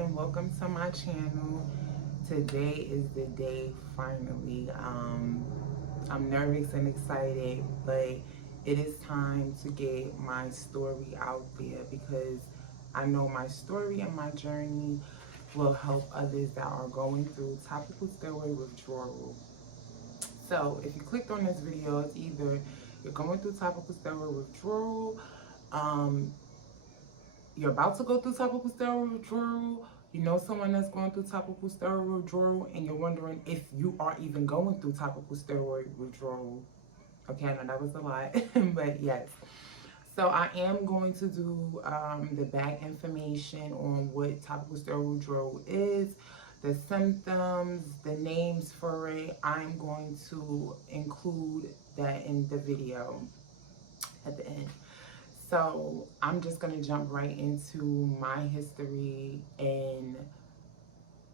and welcome to my channel. Today is the day finally. I'm nervous and excited, but it is time to get my story out there because I know my story and my journey will help others that are going through topical steroid withdrawal. So if you clicked on this video, it's either you're going through topical steroid withdrawal, um, you're about to go through topical steroid withdrawal, you know someone that's going through topical steroid withdrawal, and you're wondering if you are even going through topical steroid withdrawal. Okay, I know that was a lot, but yes. So I am going to do the back information on what topical steroid withdrawal is, the symptoms, the names for it. I'm going to include that in the video at the end. So I'm just going to jump right into my history and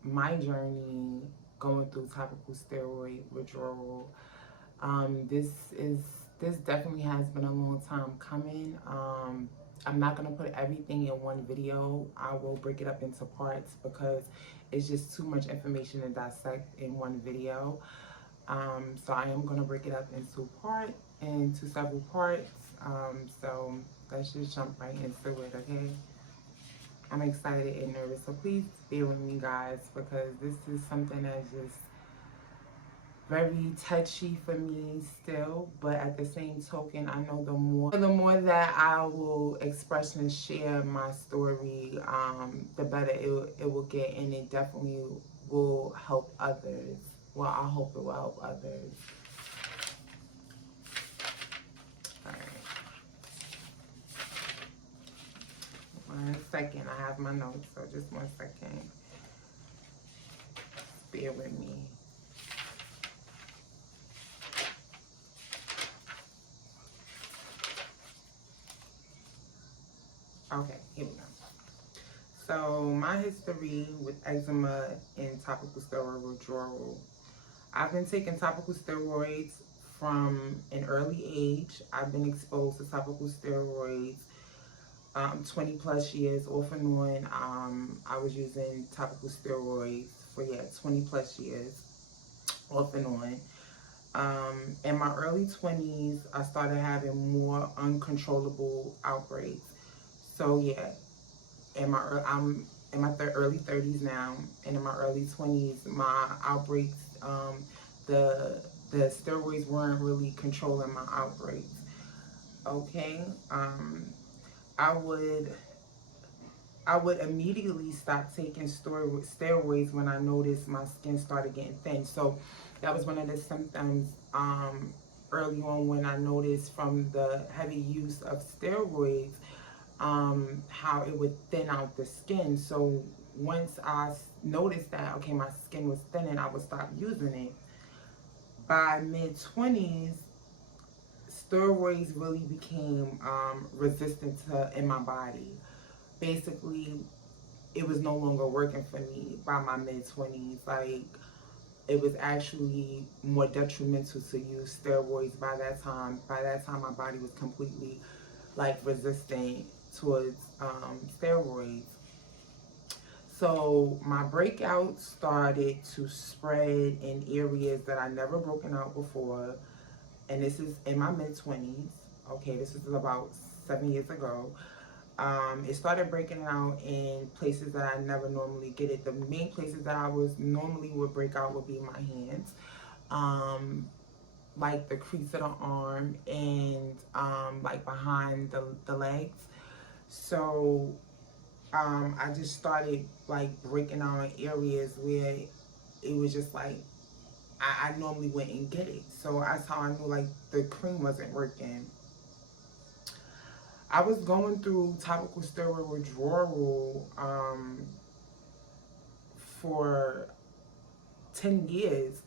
my journey going through topical steroid withdrawal. This definitely has been a long time coming. I'm not going to put everything in one video. I will break it up into parts because it's just too much information to dissect in one video. So I am going to break it up into several parts. So let's just jump right into it, okay? I'm excited and nervous, so please bear with me, guys, because this is something that's just very touchy for me still. But at the same token, I know the more that I will express and share my story, the better it will get, and it definitely will help others. Well, I hope it will help others. All right. 1 second, I have my notes, so just 1 second. Bear with me. Okay, here we go. So my history with eczema and topical steroid withdrawal. I've been taking topical steroids from an early age. I've been exposed to topical steroids 20 plus years off and on. I was using topical steroids for 20 plus years off and on. In my early 20s, I started having more uncontrollable outbreaks. So I'm in my early 30s now, and in my early 20s, my outbreaks, the steroids weren't really controlling my outbreaks. Okay, I would immediately stop taking steroids when I noticed my skin started getting thin. So that was one of the symptoms early on when I noticed from the heavy use of steroids, how it would thin out the skin. So once I noticed that, okay, my skin was thinning, I would stop using it. By mid-20s, steroids really became resistant in my body. Basically, it was no longer working for me by my mid-20s. Like, it was actually more detrimental to use steroids by that time. By that time, my body was completely, like, resistant towards steroids. So my breakout started to spread in areas that I never broken out before. And this is in my mid-20s. Okay, this is about 7 years ago. It started breaking out in places that I never normally get it. The main places that I normally would break out would be my hands, like the crease of the arm, and like behind the legs. So I just started like breaking out in areas where it was just like I normally wouldn't get it. So that's how I knew like the cream wasn't working. I was going through topical steroid withdrawal for 10 years,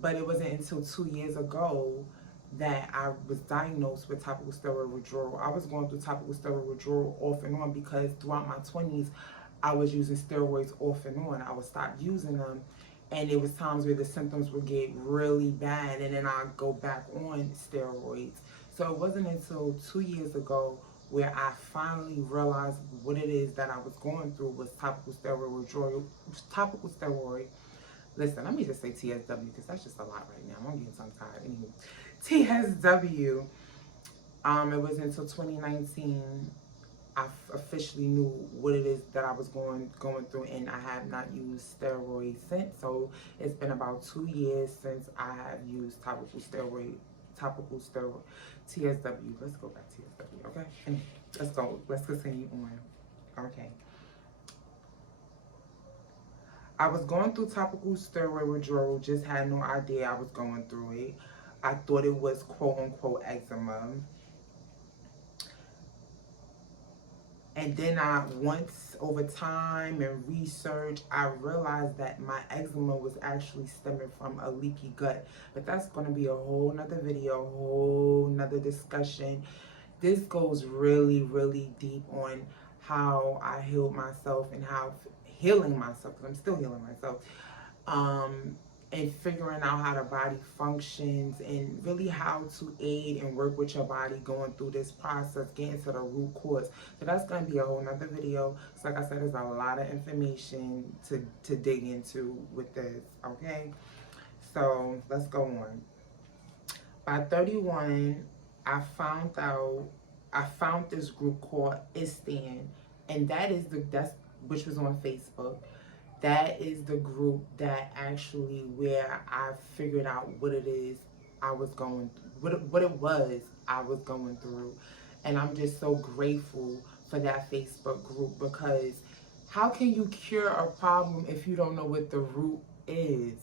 but it wasn't until 2 years ago that I was diagnosed with topical steroid withdrawal. I was going through topical steroid withdrawal off and on because throughout my 20s, I was using steroids off and on. I would stop using them, and it was times where the symptoms would get really bad, and then I'd go back on steroids. So it wasn't until 2 years ago where I finally realized what it is that I was going through was topical steroid withdrawal. Topical steroid. Listen, let me just say TSW because that's just a lot right now. I'm getting tongue tied. Anyway, TSW. It was until 2019 I officially knew what it is that I was going through, and I have not used steroids since. So it's been about 2 years since I have used topical steroid TSW. Let's go back to TSW, okay? And let's continue on. Okay. I was going through topical steroid withdrawal, just had no idea I was going through it. I thought it was quote unquote eczema. And then once over time and research, I realized that my eczema was actually stemming from a leaky gut. But that's going to be a whole nother video, a whole nother discussion. This goes really, really deep on how I healed myself and how healing myself, because I'm still healing myself, and figuring out how the body functions and really how to aid and work with your body going through this process, getting to the root cause. So that's going to be a whole nother video. So like I said, there's a lot of information to dig into with this, okay? So let's go on. By 31, I found this group called Eczema, and that's which was on Facebook. That is the group that actually where I figured out what it is I was going through, what it was I was going through. And I'm just so grateful for that Facebook group, because how can you cure a problem if you don't know what the root is?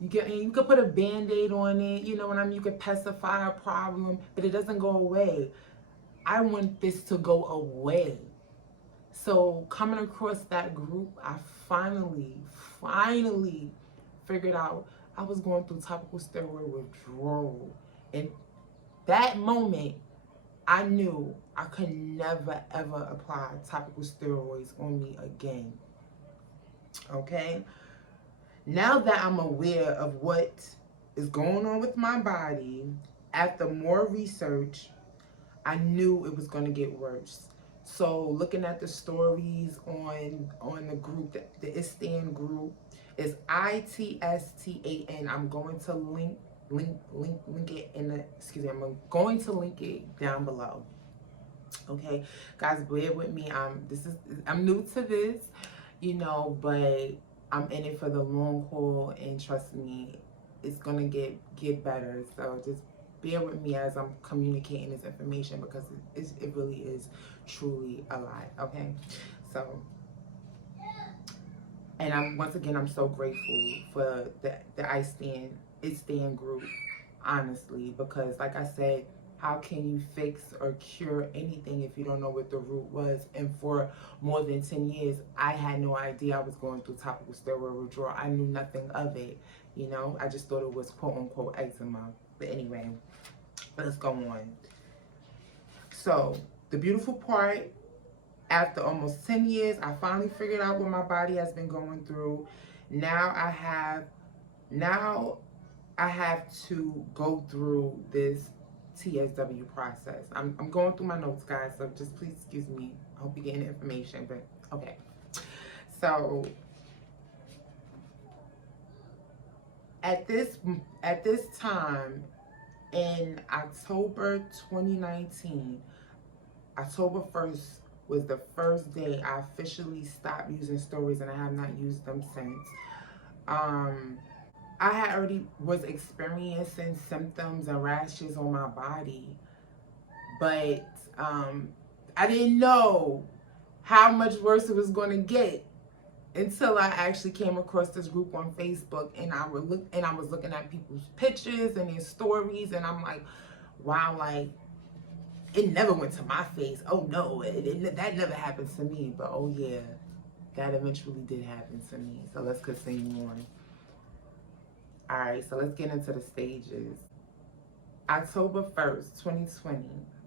You could put a Band-Aid on it, you know what I mean? You could pacify a problem, but it doesn't go away. I want this to go away. So coming across that group, I finally figured out I was going through topical steroid withdrawal. And that moment, I knew I could never, ever apply topical steroids on me again. Okay? Now that I'm aware of what is going on with my body, after more research, I knew it was going to get worse. So looking at the stories on the group, the Eczema group is ITSTAN. I'm going to link it in the, I'm going to link it down below. Okay, guys, bear with me. I'm new to this, you know, but I'm in it for the long haul, and trust me, it's gonna get better. So just bear with me as I'm communicating this information, because it really is truly a lot. Okay, so, and once again I'm so grateful for the Eczema group, honestly, because like I said, how can you fix or cure anything if you don't know what the root was? And for more than 10 years, I had no idea I was going through topical steroid withdrawal. I knew nothing of it, you know. I just thought it was quote unquote eczema. But anyway, let's go on. So the beautiful part, after almost 10 years, I finally figured out what my body has been going through. Now I have to go through this TSW process. I'm going through my notes, guys, so just please excuse me. I hope you're getting the information, but okay. So at this time in October 2019, October 1st was the first day I officially stopped using steroids, and I have not used them since. I had already was experiencing symptoms and rashes on my body, but I didn't know how much worse it was going to get until I actually came across this group on Facebook, and I was looking at people's pictures and their stories, and I'm like, wow, like, it never went to my face. Oh no, that never happened to me. But oh yeah, that eventually did happen to me. So let's continue on. All right, so let's get into the stages. October 1st, 2020,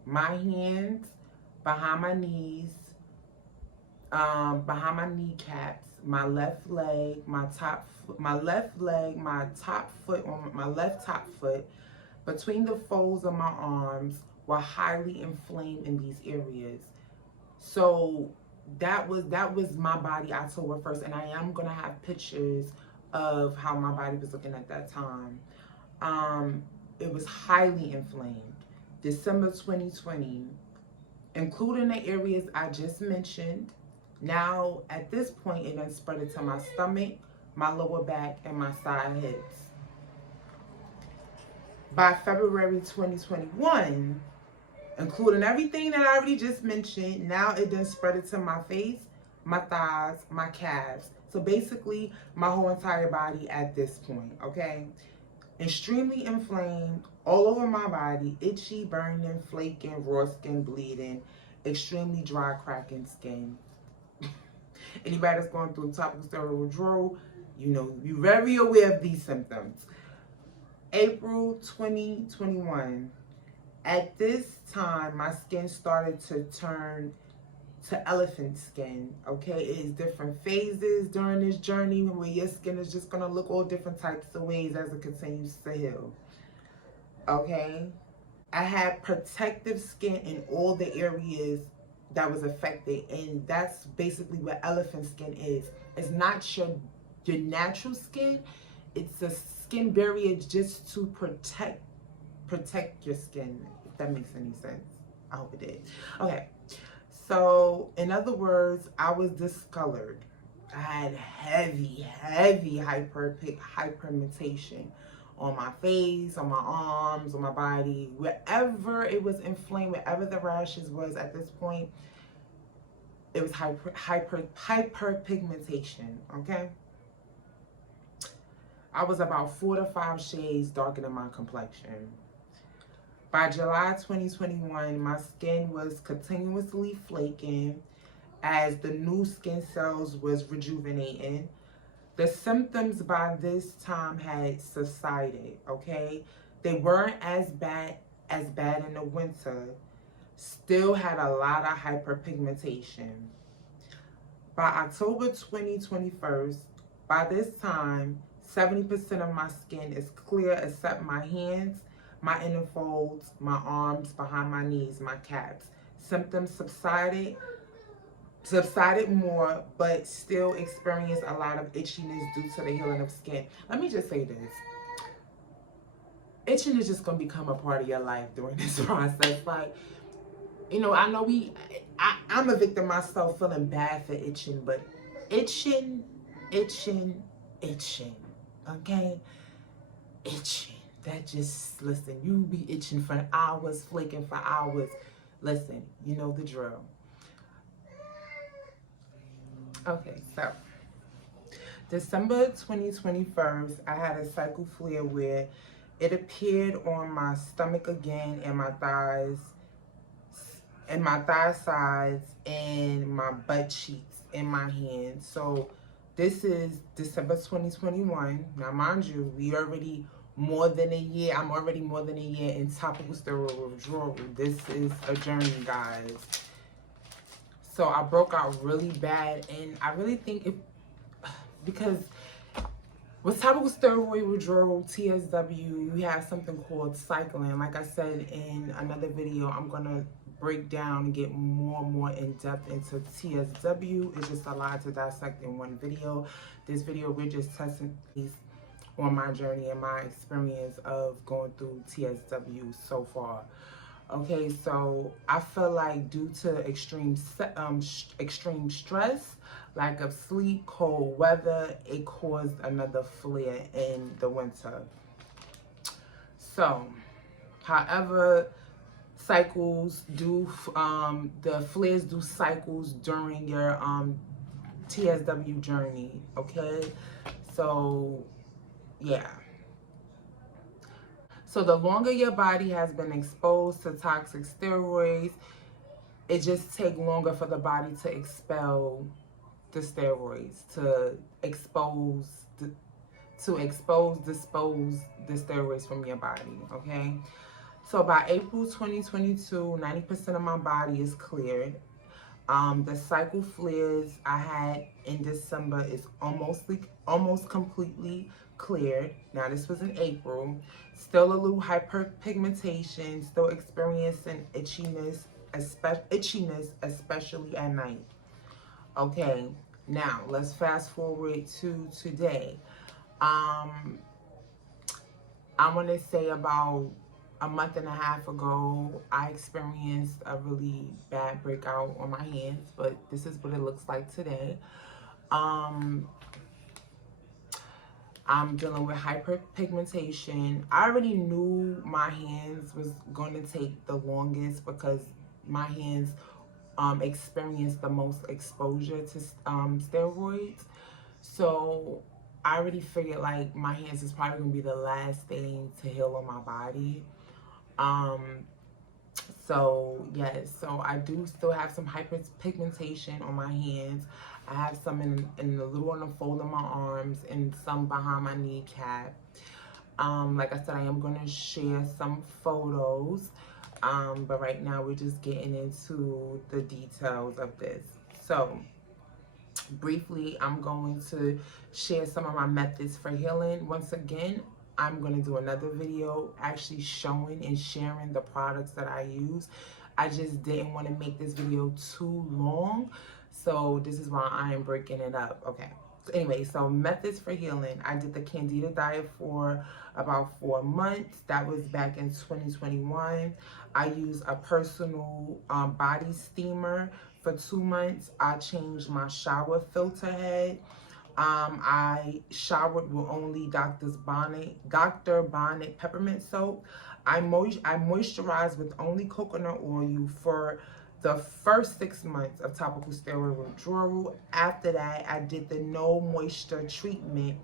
my hands behind my knees, behind my kneecaps, my left leg, my top foot on my left top foot, between the folds of my arms were highly inflamed in these areas. So that was my body October 1st, and I am gonna have pictures of how my body was looking at that time. It was highly inflamed. December 2020, including the areas I just mentioned. Now, at this point, it then spread it to my stomach, my lower back, and my side hips. By February 2021, including everything that I already just mentioned, now it then spread it to my face, my thighs, my calves. So basically, my whole entire body at this point, okay? Extremely inflamed, all over my body, itchy, burning, flaking, raw skin, bleeding, extremely dry, cracking skin. Anybody that's going through topical steroid withdrawal, you know, you're very aware of these symptoms. April 2021. At this time, my skin started to turn to elephant skin, okay? It is different phases during this journey where your skin is just gonna look all different types of ways as it continues to heal, okay? I had protective skin in all the areas that was affected, and that's basically what elephant skin is. It's not your natural skin. It's a skin barrier just to protect your skin, if that makes any sense. I hope it did. Okay, so in other words, I was discolored. I had heavy hyperpigmentation on my face, on my arms, on my body, wherever it was inflamed, wherever the rashes was at this point, it was hyperpigmentation, okay? I was about 4 to 5 shades darker than my complexion. By July 2021, my skin was continuously flaking as the new skin cells was rejuvenating. The symptoms by this time had subsided, okay? They weren't as bad in the winter. Still had a lot of hyperpigmentation. By October 2021, by this time, 70% of my skin is clear except my hands, my inner folds, my arms, behind my knees, my calves. Symptoms subsided more, but still experience a lot of itchiness due to the healing of skin. Let me just say this. Itching is just going to become a part of your life during this process. Like, you know, I know I'm a victim myself, feeling bad for itching, but itching, okay? Itching. That just, listen, you be itching for hours, flaking for hours. Listen, you know the drill. Okay, so December 2021, I had a cycle flare where it appeared on my stomach again, and my thighs, and my thigh sides, and my butt cheeks, and my hands. So this is December 2021. Now, mind you, we already more than a year. I'm already more than a year in topical steroid withdrawal. This is a journey, guys. So I broke out really bad, and I really think because with topical steroid withdrawal, TSW, you have something called cycling. Like I said in another video, I'm gonna break down and get more in depth into TSW. It's just a lot to dissect in one video. This video, we're just testing these on my journey and my experience of going through TSW so far. Okay, so I feel like due to extreme stress, lack of sleep, cold weather, it caused another flare in the winter. So, however, cycles do, the flares do cycles during your TSW journey, okay? So, yeah. So the longer your body has been exposed to toxic steroids, it just takes longer for the body to expel the steroids, to dispose the steroids from your body, okay? So by April 2022, 90% of my body is cleared. The cycle flares I had in December is almost completely cleared. Now this was in April. Still a little hyperpigmentation, still experiencing itchiness, especially at night. Okay, now let's fast forward to today. I want to say about a month and a half ago, I experienced a really bad breakout on my hands, but this is what it looks like today. I'm dealing with hyperpigmentation. I already knew my hands was going to take the longest because my hands experienced the most exposure to steroids. So I already figured like my hands is probably gonna be the last thing to heal on my body. So yes, so I do still have some hyperpigmentation on my hands. I have some in the little on the fold of my arms and some behind my kneecap. Like I said, I am gonna share some photos. But right now we're just getting into the details of this. So briefly, I'm going to share some of my methods for healing. Once again, I'm going to do another video actually showing and sharing the products that I use. I just didn't want to make this video too long, so this is why I am breaking it up. Okay. So anyway, so methods for healing. I did the Candida diet for about 4 months. That was back in 2021. I used a personal body steamer for 2 months. I changed my shower filter head. I showered with only Dr. Bonnet peppermint soap. I moisturized with only coconut oil for the first 6 months of topical steroid withdrawal. After that, I did the no moisture treatment.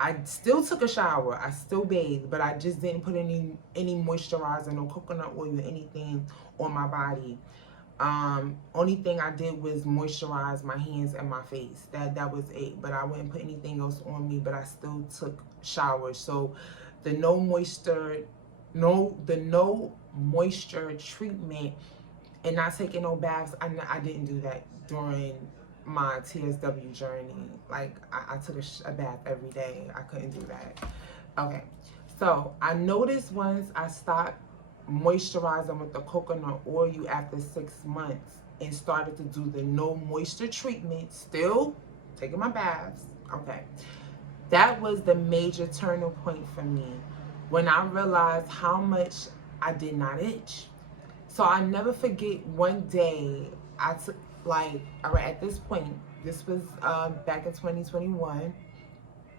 I still took a shower, I still bathed, but I just didn't put any moisturizer, no coconut oil, anything on my body. Only thing I did was moisturize my hands and my face. That was it. But I wouldn't put anything else on me, but I still took showers. So the no moisture treatment and not taking no baths, I didn't do that during my TSW journey. Like I took a bath every day. I couldn't do that. Okay. So I noticed once I stopped moisturizing with the coconut oil after 6 months and started to do the no moisture treatment, still taking my baths. Okay. That was the major turning point for me when I realized how much I did not itch. So I never forget one day I took, like, all right, at this point, this was back in 2021,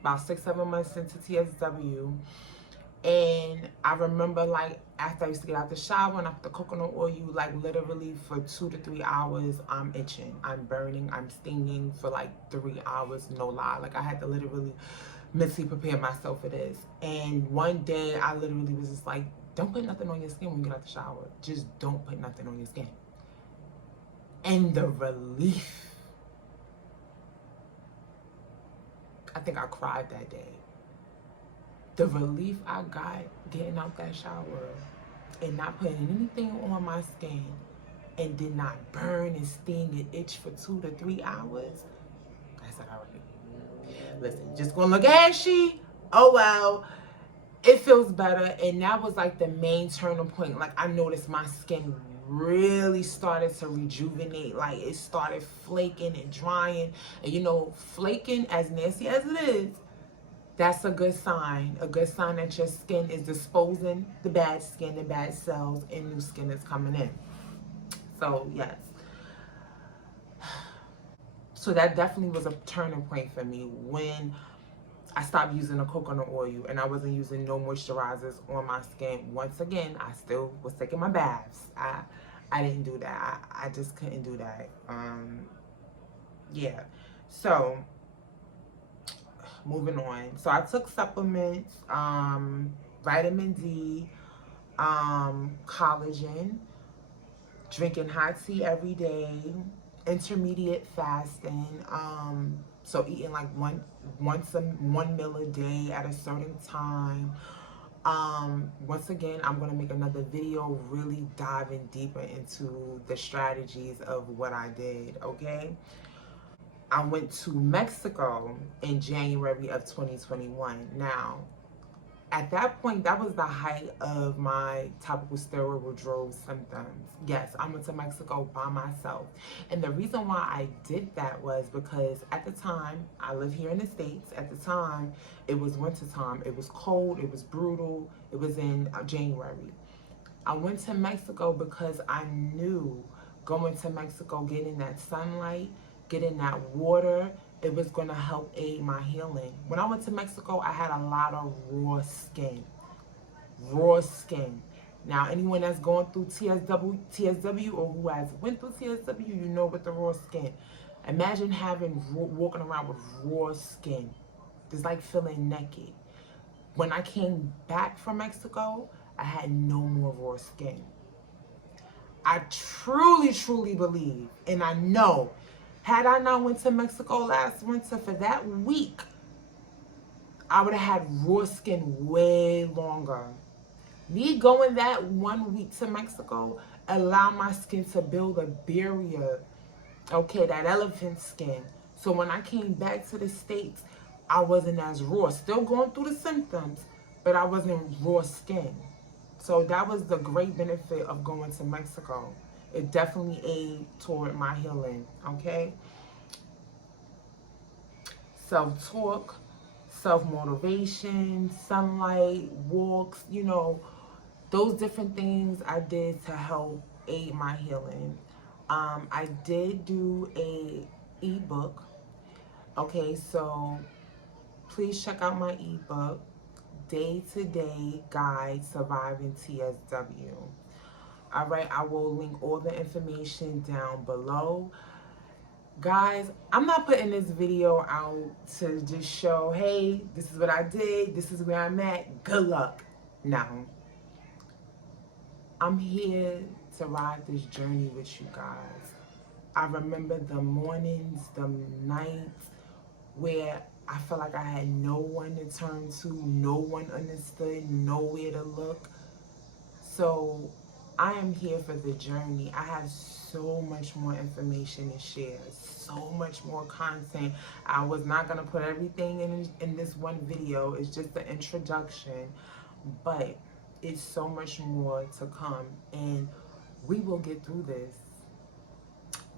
about 6-7 months into TSW. And I remember, like, after I used to get out the shower and after the coconut oil, like, literally for 2 to 3 hours, I'm itching, I'm burning, I'm stinging for like 3 hours, no lie. Like, I had to literally mentally prepare myself for this. And one day, I literally was just like, don't put nothing on your skin when you get out the shower. Just don't put nothing on your skin. And the relief. I think I cried that day. The relief I got getting out that shower and not putting anything on my skin and did not burn and sting and itch for 2 to 3 hours. I said, all right, listen, just gonna look ashy. Oh well, it feels better. And that was like the main turning point. Like, I noticed my skin really started to rejuvenate. Like, it started flaking and drying. And you know, flaking, as nasty as it is, that's a good sign. A good sign that your skin is disposing the bad skin, the bad cells, and new skin is coming in. So yes. So that definitely was a turning point for me when I stopped using the coconut oil and I wasn't using no moisturizers on my skin. Once again, I still was taking my baths. I didn't do that. I just couldn't do that. Yeah. So moving on. So I took supplements, vitamin D, collagen, drinking hot tea every day, intermediate fasting, so eating like one meal a day at a certain time. Once again, I'm going to make another video really diving deeper into the strategies of what I did, okay? I went to Mexico in January of 2021. Now, at that point, that was the height of my topical steroid withdrawal symptoms. Yes, I went to Mexico by myself. And the reason why I did that was because at the time, I live here in the States. At the time, it was wintertime. It was cold. It was brutal. It was in January. I went to Mexico because I knew going to Mexico, getting that sunlight, getting that water, it was going to help aid my healing. When I went to Mexico, I had a lot of raw skin. Raw skin. Now, anyone that's going through TSW or who has went through TSW, you know what the raw skin. Imagine walking around with raw skin. It's like feeling naked. When I came back from Mexico, I had no more raw skin. I truly, truly believe, and I know, had I not went to Mexico last winter for that week, I would have had raw skin way longer. Me going that 1 week to Mexico allowed my skin to build a barrier, okay, that elephant skin. So when I came back to the States, I wasn't as raw. Still going through the symptoms, but I wasn't raw skin. So that was the great benefit of going to Mexico. It definitely aided toward my healing, okay? Self-talk, self-motivation, sunlight, walks, you know, those different things I did to help aid my healing. I did do a ebook. Okay, so please check out my ebook, Day-to-Day Guide Surviving TSW. All right, I will link all the information down below. Guys, I'm not putting this video out to just show, hey, this is what I did, this is where I'm at, good luck. No. I'm here to ride this journey with you guys. I remember the mornings, the nights where I felt like I had no one to turn to, no one understood, nowhere to look. So I am here for the journey. I have so much more information to share, so much more content. I was not going to put everything in this one video. It's just the introduction, but it's so much more to come, and we will get through this.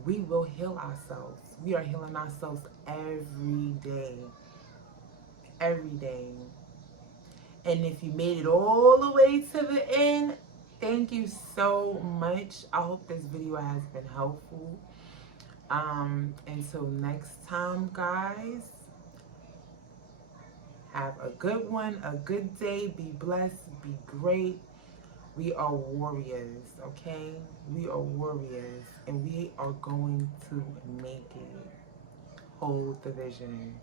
We will heal ourselves. We are healing ourselves every day. Every day. And if you made it all the way to the end, thank you so much. I hope this video has been helpful. Until next time, guys, have a good one, a good day. Be blessed, be great. We are warriors, okay? We are warriors, and we are going to make it. Hold the vision.